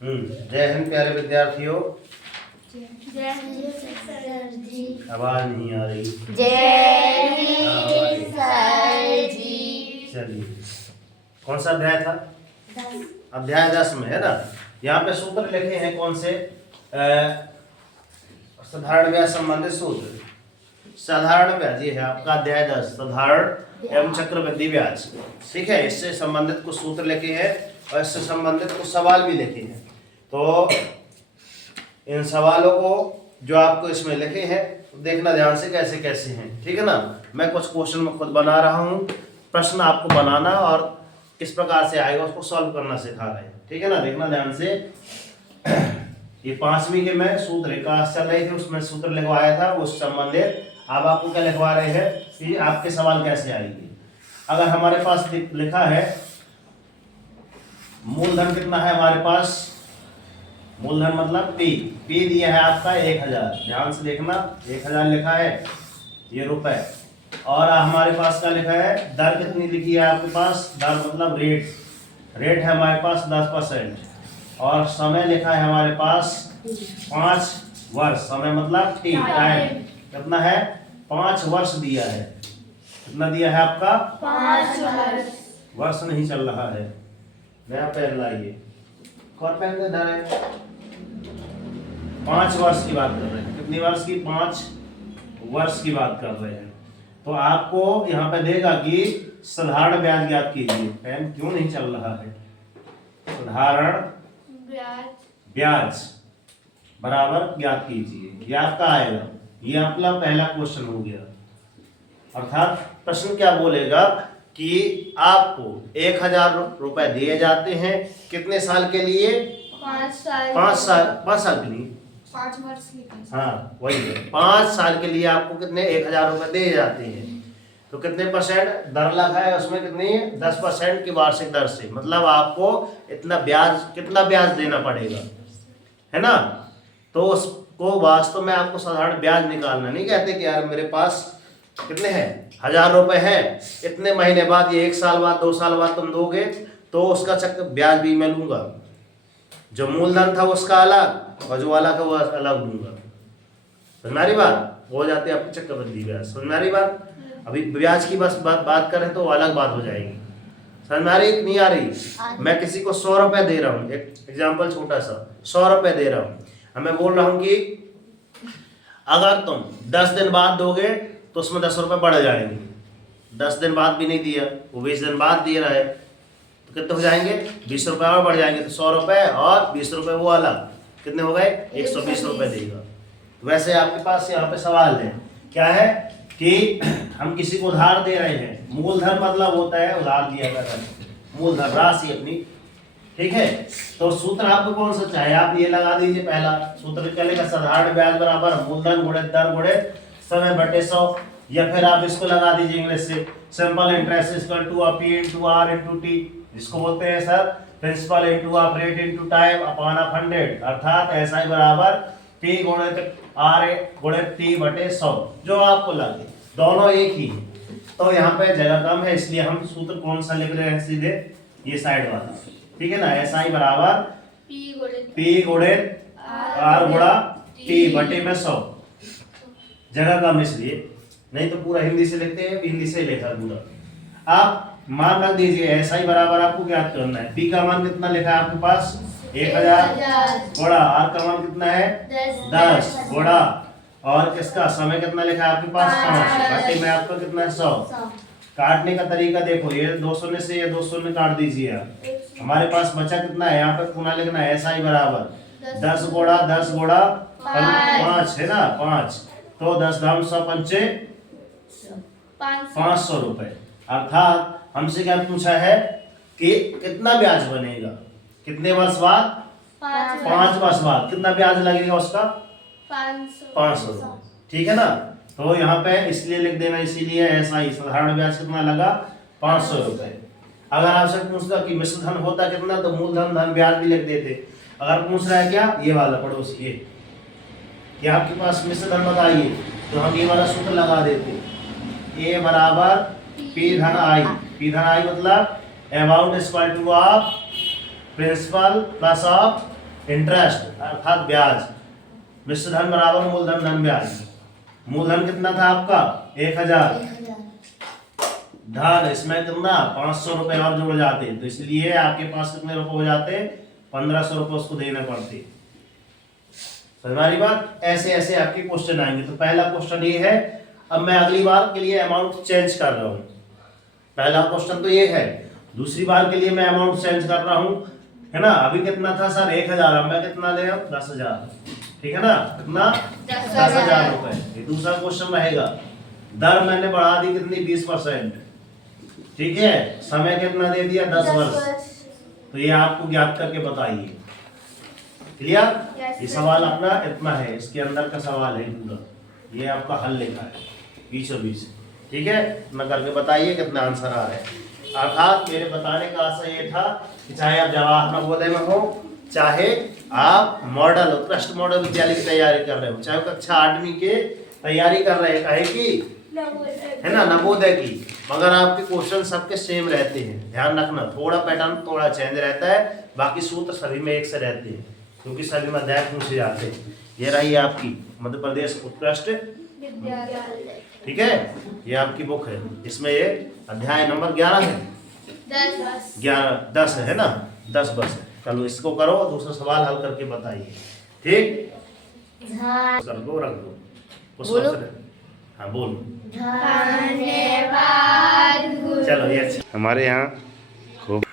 जय हिंद प्यारे विद्यार्थियों। जय हिंद सर जी। आवाज नहीं आ रही। जय हिंद सर जी। चलिए, कौन सा अध्याय था? 10। अध्याय 10 में है ना। यहाँ पे सूत्र लिखे हैं कौन से? साधारण ब्याज संबंधित सूत्र। साधारण ब्याज ये है आपका अध्याय 10, साधारण एवं चक्रवृद्धि ब्याज। ठीक है, इससे संबंधित कुछ सूत्र लिखे हैं और इससे संबंधित कुछ सवाल भी लिखे हैं। तो इन सवालों को जो आपको इसमें लिखे हैं देखना ध्यान से कैसे कैसे हैं। ठीक है ना। मैं कुछ क्वेश्चन में खुद बना रहा हूँ, प्रश्न आपको बनाना और किस प्रकार से आएगा उसको सॉल्व करना सिखा रहे हैं। ठीक है ना, देखना ध्यान से। ये 5वीं के मैं सूत्र क्लास चल रही थी, उसमें सूत्र लिखवाया था उस संबंधित। अब आपको क्या लिखवा रहे हैं कि आपके सवाल कैसे आएंगे। अगर हमारे पास लिखा है मूलधन कितना है हमारे पास, मूलधन मतलब पी दिया है आपका 1000। ध्यान से देखना, 1000 लिखा है ये रुपए। और हमारे पास क्या लिखा है, दर कितनी लिखी है आपके पास, दर मतलब रेट है हमारे पास 10%। और समय लिखा है हमारे पास 5 वर्ष। समय मतलब टी टाइम कितना है, 5 वर्ष दिया है। कितना दिया है आपका, 5 वर्ष। वर्ष नहीं चल रहा है, नया पेन लाइए। कौन पेन दे रहा है? 5 वर्ष की बात कर रहे हैं। कितनी वर्ष की, 5 वर्ष की बात कर रहे हैं। तो आपको यहाँ पे देगा कि साधारण ब्याज ज्ञात कीजिए। पेन क्यों नहीं चल रहा है? साधारण ब्याज बराबर ज्ञात कीजिए, ये आपका आएगा। ये आपका पहला क्वेश्चन हो गया। अर्थात प्रश्न क्या बोलेगा कि आपको 1000 रुपए दिए जाते हैं कितने साल के लिए, 5 साल। 5 साल के लिए, 5 वर्ष की। हाँ वही है। 5 साल के लिए आपको कितने 1000 रुपए दिए जाते हैं। तो कितने परसेंट दर लगा है उसमें, कितनी 10% की वार्षिक दर से। मतलब आपको इतना ब्याज, कितना ब्याज देना पड़ेगा, है ना। तो उसको वास्तव में आपको साधारण ब्याज निकालना नहीं कहते कि यार मेरे पास कितने हैं 1000 रुपए है, इतने महीने बाद, ये 1 साल बाद 2 साल बाद तुम दोगे तो उसका चक्कर ब्याज भी मैं लूंगा। जो मूलधन था उसका अलग और जो अलग है वो अलग दूंगा। समझ में आ रही बात? हो जाती है आपकी चक्रवृद्धि ब्याज। समझ में आ रही बात? अभी ब्याज की बस बात करें तो अलग बात हो जाएगी। समझ में आ रही नहीं आ रही? मैं किसी को 100 रुपए दे रहा हूँ, एक एग्जाम्पल छोटा सा, 100 रुपए दे रहा हूँ। अब मैं बोल रहा हूँ कि अगर तुम 10 दिन बाद दोगे तो उसमें 10 रुपए बढ़ जाएंगे। 10 दिन बाद भी नहीं दिया, वो 20 दिन बाद दे रहा है, तो कितने हो जाएंगे, 20 रुपए और बढ़ जाएंगे। तो 100 रुपए और 20 रुपए वो अलग, कितने हो गए, 120 रुपए देगा। वैसे आपके पास यहाँ पे सवाल है, क्या है कि हम किसी को उधार दे रहे हैं। मूलधन मतलब होता है उधार दिया गया मूलधन राशि अपनी। ठीक है, तो सूत्र आपको कौन सा चाहे आप ये लगा दीजिए। पहला सूत्र क्या लेगा, साधारण ब्याज बराबर मूलधन गुणे दर गुणे समय बटे 100। या फिर आप इसको लगा दीजिए इंग्लिश से, simple interest equal to P into R into T, जिसको बोलते हैं sir principal into of rate into time upon of 100। अर्थात ऐसा ही बराबर पी गुणे आर गुणे टी बटे 100, जो आपको लगे, दोनों एक ही है। तो यहाँ पे जगह कम है इसलिए हम सूत्र कौन सा लिख रहे हैं, सीधे ये साइड वाला। ठीक है ना, ऐसा ही बराबर पी गुणे आर गुणा टी बटे में 100। जगह कम इसलिए, नहीं तो पूरा हिंदी से लिखते हैं, हिंदी से लिखा पूरा। आप मान रख दीजिए, ऐसा ही बराबर आपको ज्ञात करना है। पी का मान कितना लिखा है आपके पास, 1000 गुणा आर का मान कितना है 10 गुणा और किसका समय कितना लिखा है आपके पास 5 बटे में आपका कितना है 100। काटने का तरीका देखो, ये 2 शून्य से ये 2 शून्य काट दीजिए आप। हमारे पास बचा कितना है, यहाँ पे पुनः लिखना है ऐसा ही बराबर 10 गुणा 5 है ना 5, तो 10 धाम 100 पंचे 500 रुपए। अर्थात हमसे क्या पूछा है कि कितना ब्याज बनेगा, कितने वर्ष बाद, 5 वर्ष बाद कितना ब्याज लगेगा उसका, 500 रुपए। ठीक है ना। तो यहाँ पे इसलिए लिख देना, इसीलिए ऐसा ही साधारण ब्याज कितना लगा 500 रुपए। अगर आपसे पूछता कि मिश्र धन होता कितना, तो मूलधन धन ब्याज भी लिख देते। अगर पूछ रहा है क्या, ये वाला पड़ोस ये कि आपके पास मिश्र धन बताइए, तो हम ये वाला सूत्र लगा देते, ए बराबर पी धन आई। पी धन आई मतलब amount equal to of principal plus of interest अर्थात ब्याज, मिश्र धन बराबर मूलधन धन ब्याज। मूलधन कितना था आपका 1000, धन इसमें कितना 500 रुपए और जुड़ जाते, तो इसलिए आपके पास कितने रुपए हो जाते 1500 रुपए उसको देने पड़ते। समझ में आ रही बात। ऐसे ऐसे आपके क्वेश्चन आएंगे। तो पहला क्वेश्चन ये है। अब मैं अगली बार के लिए अमाउंट चेंज कर रहा हूँ। पहला क्वेश्चन तो ये है, दूसरी बार के लिए मैं अमाउंट चेंज कर रहा हूँ, है ना। अभी कितना था सर 1000, अब मैं कितना ले रहा हूँ 10,000, ठीक है ना। कितना 10,000 रुपए। ये दूसरा क्वेश्चन रहेगा। दर मैंने बढ़ा दी कितनी 20%, ठीक है। समय कितना दे दिया 10 वर्ष। तो ये आपको ज्ञात करके बताइए। क्लियर। ये सवाल अपना इतना है, इसके अंदर का सवाल है पूरा, ये आपका हल लिखा है 20-20, ठीक है। इतना करके बताइए कितना आंसर आ रहा है। अर्थात मेरे बताने का आशय ये था कि चाहे आप जवाहर नवोदय में हो, चाहे आप मॉडल उत्कृष्ट मॉडल विद्यालय की तैयारी कर रहे हो, चाहे कक्षा 8वीं के तैयारी कर रहे हैं, कहे कि है ना नवोदय की, मगर आपके क्वेश्चन सबके सेम रहते हैं। ध्यान रखना, थोड़ा पैटर्न थोड़ा चेंज रहता है, बाकी सूत्र सभी में एक से रहते हैं, क्योंकि सभी में अध्याय पूछे जाते हैं। ये रही आपकी मध्य प्रदेश उत्कृष्ट विद्यालय, ठीक है। ये आपकी बुक है, इसमें ये अध्याय नंबर 11 है, 10 है ना, 10 बस है। चलो इसको करो, दूसरा सवाल हल करके बताइए, ठीक। कर दो, रख दो उस वक्त। हाँ बोलो। धन्यवाद। चलो ये हमारे यहाँ खूब